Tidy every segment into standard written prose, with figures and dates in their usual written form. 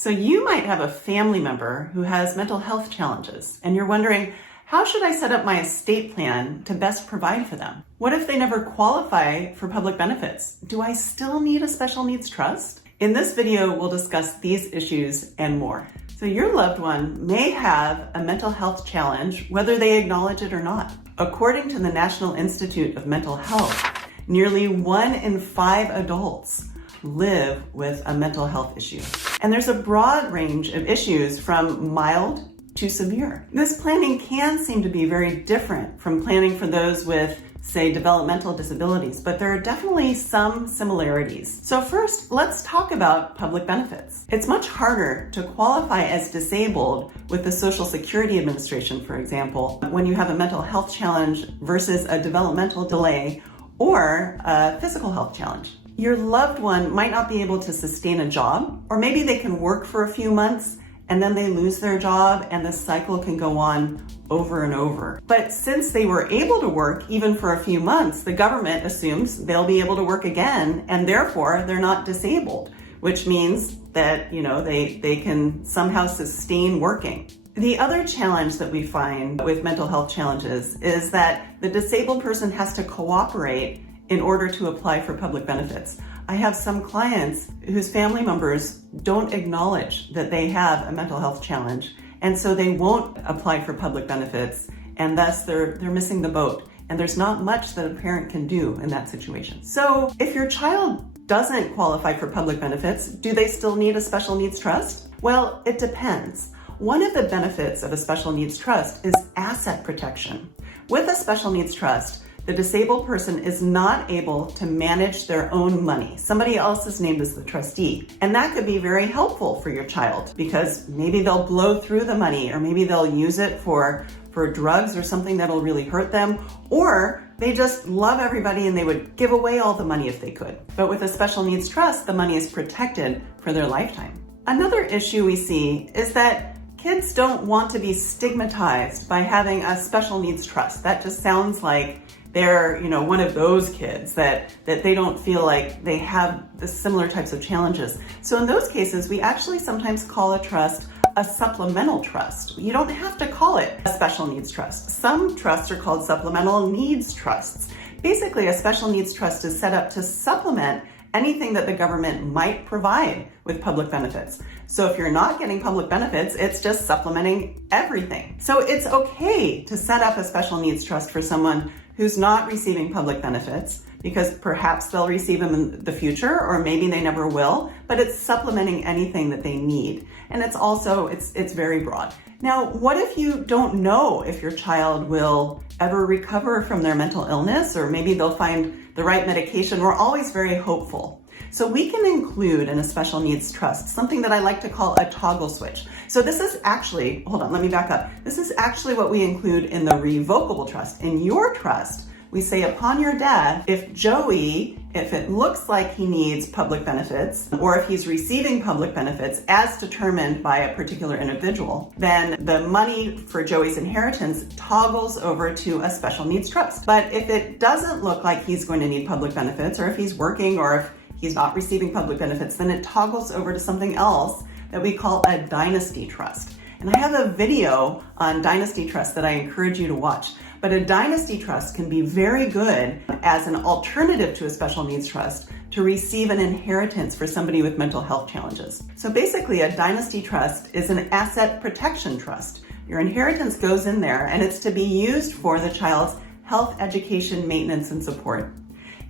So you might have a family member who has mental health challenges, and you're wondering, how should I set up my estate plan to best provide for them? What if they never qualify for public benefits? Do I still need a special needs trust? In this video, we'll discuss these issues and more. So your loved one may have a mental health challenge, whether they acknowledge it or not. According to the National Institute of Mental Health, nearly 1 in 5 adults live with a mental health issue. And there's a broad range of issues from mild to severe. This planning can seem to be very different from planning for those with, say, developmental disabilities, but there are definitely some similarities. So first, let's talk about public benefits. It's much harder to qualify as disabled with the Social Security Administration, for example, when you have a mental health challenge versus a developmental delay or a physical health challenge. Your loved one might not be able to sustain a job, or maybe they can work for a few months and then they lose their job and the cycle can go on over and over. But since they were able to work even for a few months, the government assumes they'll be able to work again and therefore they're not disabled, which means that, they can somehow sustain working. The other challenge that we find with mental health challenges is that the disabled person has to cooperate in order to apply for public benefits. I have some clients whose family members don't acknowledge that they have a mental health challenge, and so they won't apply for public benefits, and thus they're missing the boat. And there's not much that a parent can do in that situation. So if your child doesn't qualify for public benefits, do they still need a special needs trust? Well, it depends. One of the benefits of a special needs trust is asset protection. With a special needs trust, the disabled person is not able to manage their own money. Somebody else is named as the trustee. And that could be very helpful for your child because maybe they'll blow through the money, or maybe they'll use it for drugs or something that'll really hurt them, or they just love everybody and they would give away all the money if they could. But with a special needs trust, the money is protected for their lifetime. Another issue we see is that kids don't want to be stigmatized by having a special needs trust. That just sounds like they're, one of those kids that they don't feel like they have the similar types of challenges. So in those cases, we actually sometimes call a trust a supplemental trust. You don't have to call it a special needs trust. Some trusts are called supplemental needs trusts. Basically, a special needs trust is set up to supplement anything that the government might provide with public benefits. So if you're not getting public benefits, it's just supplementing everything. So it's okay to set up a special needs trust for someone who's not receiving public benefits, because perhaps they'll receive them in the future, or maybe they never will, but it's supplementing anything that they need. And it's also, it's very broad. Now, what if you don't know if your child will ever recover from their mental illness, or maybe they'll find the right medication? We're always very hopeful. So we can include in a special needs trust something that I like to call a toggle switch. So this is actually, hold on, let me back up. This is actually what we include in the revocable trust. In your trust, we say upon your death, if Joey, if it looks like he needs public benefits, or if he's receiving public benefits as determined by a particular individual, then the money for Joey's inheritance toggles over to a special needs trust. But if it doesn't look like he's going to need public benefits, or if he's working, or if he's not receiving public benefits, then it toggles over to something else that we call a Dynasty trust. And I have a video on Dynasty trust that I encourage you to watch. But a Dynasty trust can be very good as an alternative to a special needs trust to receive an inheritance for somebody with mental health challenges. So basically, a Dynasty trust is an asset protection trust. Your inheritance goes in there and it's to be used for the child's health, education, maintenance, and support.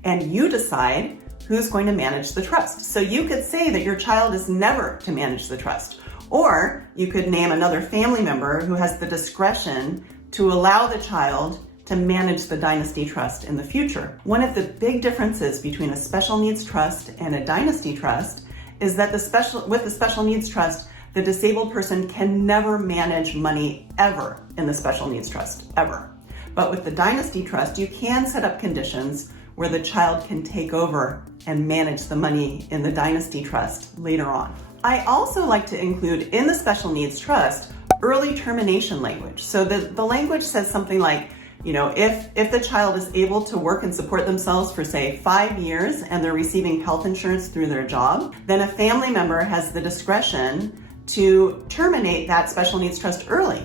And you decide who's going to manage the trust. So you could say that your child is never to manage the trust. Or you could name another family member who has the discretion to allow the child to manage the Dynasty trust in the future. One of the big differences between a special needs trust and a Dynasty trust is that with the special needs trust, the disabled person can never manage money ever in the special needs trust, ever. But with the Dynasty trust, you can set up conditions where the child can take over and manage the money in the Dynasty trust later on. I also like to include in the special needs trust early termination language. So the language says something like, If the child is able to work and support themselves for, say, 5 years and they're receiving health insurance through their job, then a family member has the discretion to terminate that special needs trust early.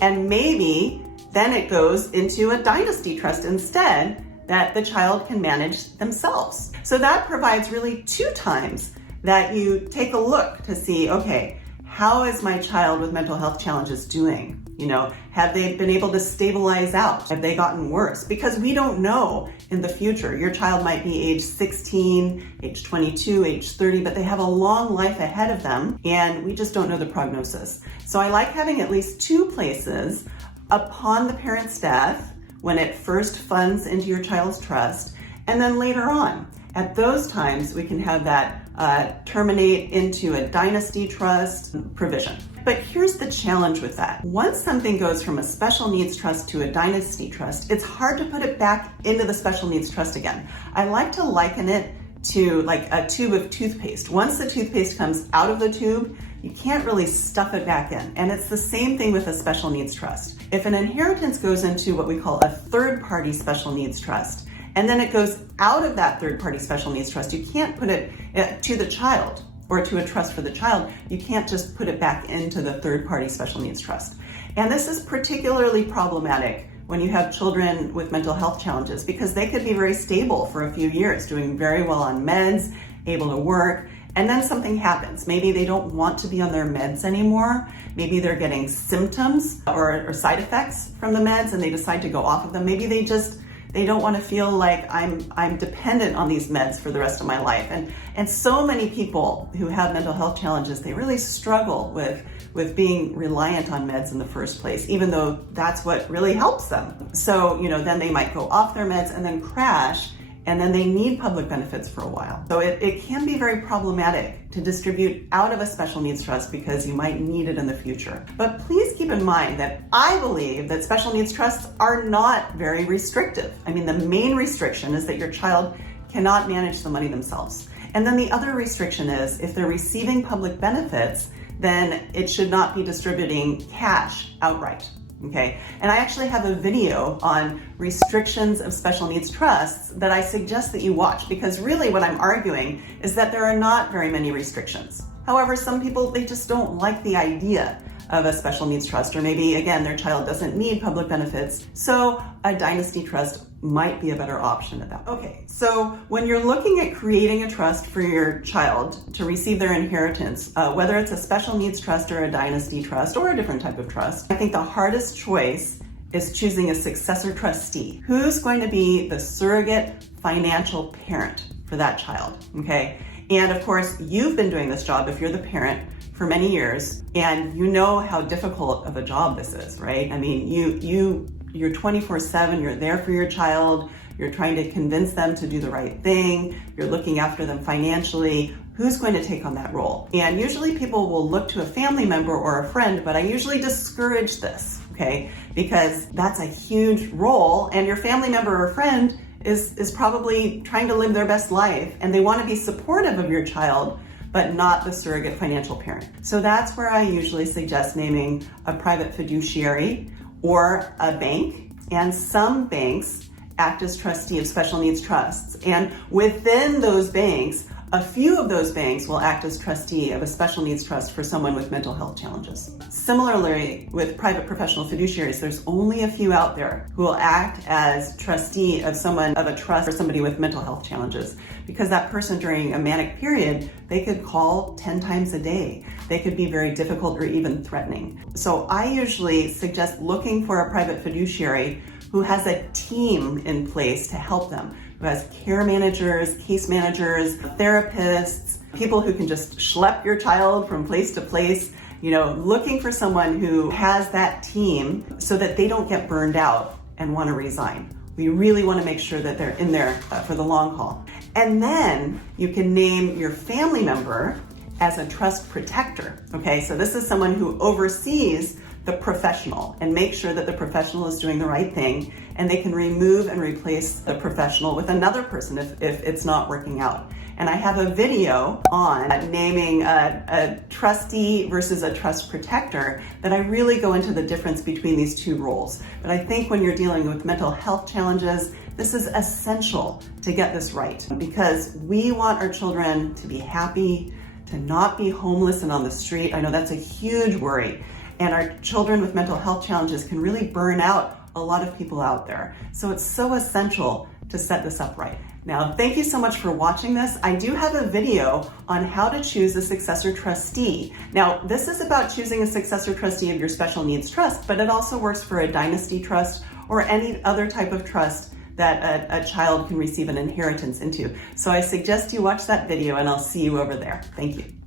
And maybe then it goes into a dynasty trust instead that the child can manage themselves. So that provides really 2 times that you take a look to see, okay, how is my child with mental health challenges doing? Have they been able to stabilize out? Have they gotten worse? Because we don't know in the future. Your child might be age 16, age 22, age 30, but they have a long life ahead of them, and we just don't know the prognosis. So I like having at least 2 places upon the parent's death, when it first funds into your child's trust, and then later on. At those times, we can have that terminate into a dynasty trust provision. But here's the challenge with that. Once something goes from a special needs trust to a dynasty trust, it's hard to put it back into the special needs trust again. I like to liken it to like a tube of toothpaste. Once the toothpaste comes out of the tube, you can't really stuff it back in. And it's the same thing with a special needs trust. If an inheritance goes into what we call a third-party special needs trust, and then it goes out of that third-party special needs trust, you can't put it to the child or to a trust for the child. You can't just put it back into the third-party special needs trust. And this is particularly problematic when you have children with mental health challenges, because they could be very stable for a few years, doing very well on meds, able to work, and then something happens. Maybe they don't want to be on their meds anymore. Maybe they're getting symptoms or side effects from the meds and they decide to go off of them. Maybe they don't want to feel like I'm dependent on these meds for the rest of my life. And so many people who have mental health challenges, they really struggle with being reliant on meds in the first place, even though that's what really helps them. So, then they might go off their meds and then crash, and then they need public benefits for a while. So it can be very problematic to distribute out of a special needs trust because you might need it in the future. But please keep in mind that I believe that special needs trusts are not very restrictive. I mean, the main restriction is that your child cannot manage the money themselves. And then the other restriction is if they're receiving public benefits, then it should not be distributing cash outright. Okay, and I actually have a video on restrictions of special needs trusts that I suggest that you watch, because really what I'm arguing is that there are not very many restrictions. However, some people, they just don't like the idea of a special needs trust, or maybe again, their child doesn't need public benefits. So a dynasty trust might be a better option at that. Okay, so when you're looking at creating a trust for your child to receive their inheritance, whether it's a special needs trust or a dynasty trust or a different type of trust, I think the hardest choice is choosing a successor trustee. Who's going to be the surrogate financial parent for that child, okay? And of course, you've been doing this job if you're the parent for many years, and you know how difficult of a job this is, right? I mean, you're 24/7, you're there for your child, you're trying to convince them to do the right thing, you're looking after them financially. Who's going to take on that role? And usually people will look to a family member or a friend, but I usually discourage this, okay? Because that's a huge role, and your family member or friend is probably trying to live their best life, and they want to be supportive of your child, but not the surrogate financial parent. So that's where I usually suggest naming a private fiduciary or a bank, and some banks act as trustee of special needs trusts. And within those banks, a few of those banks will act as trustee of a special needs trust for someone with mental health challenges. Similarly, with private professional fiduciaries, there's only a few out there who will act as trustee of a trust for somebody with mental health challenges, because that person during a manic period, they could call 10 times a day. They could be very difficult or even threatening. So I usually suggest looking for a private fiduciary who has a team in place to help them, who has care managers, case managers, therapists, people who can just schlep your child from place to place, looking for someone who has that team so that they don't get burned out and want to resign. We really want to make sure that they're in there for the long haul. And then you can name your family member as a trust protector. Okay, so this is someone who oversees the professional and make sure that the professional is doing the right thing, and they can remove and replace the professional with another person if it's not working out. And I have a video on naming a trustee versus a trust protector that I really go into the difference between these two roles. But I think when you're dealing with mental health challenges, this is essential to get this right, because we want our children to be happy, to not be homeless and on the street. I know that's a huge worry. And our children with mental health challenges can really burn out a lot of people out there. So it's so essential to set this up right. Now, thank you so much for watching this. I do have a video on how to choose a successor trustee. Now, this is about choosing a successor trustee of your special needs trust, but it also works for a Dynasty trust or any other type of trust that a child can receive an inheritance into. So I suggest you watch that video, and I'll see you over there. Thank you.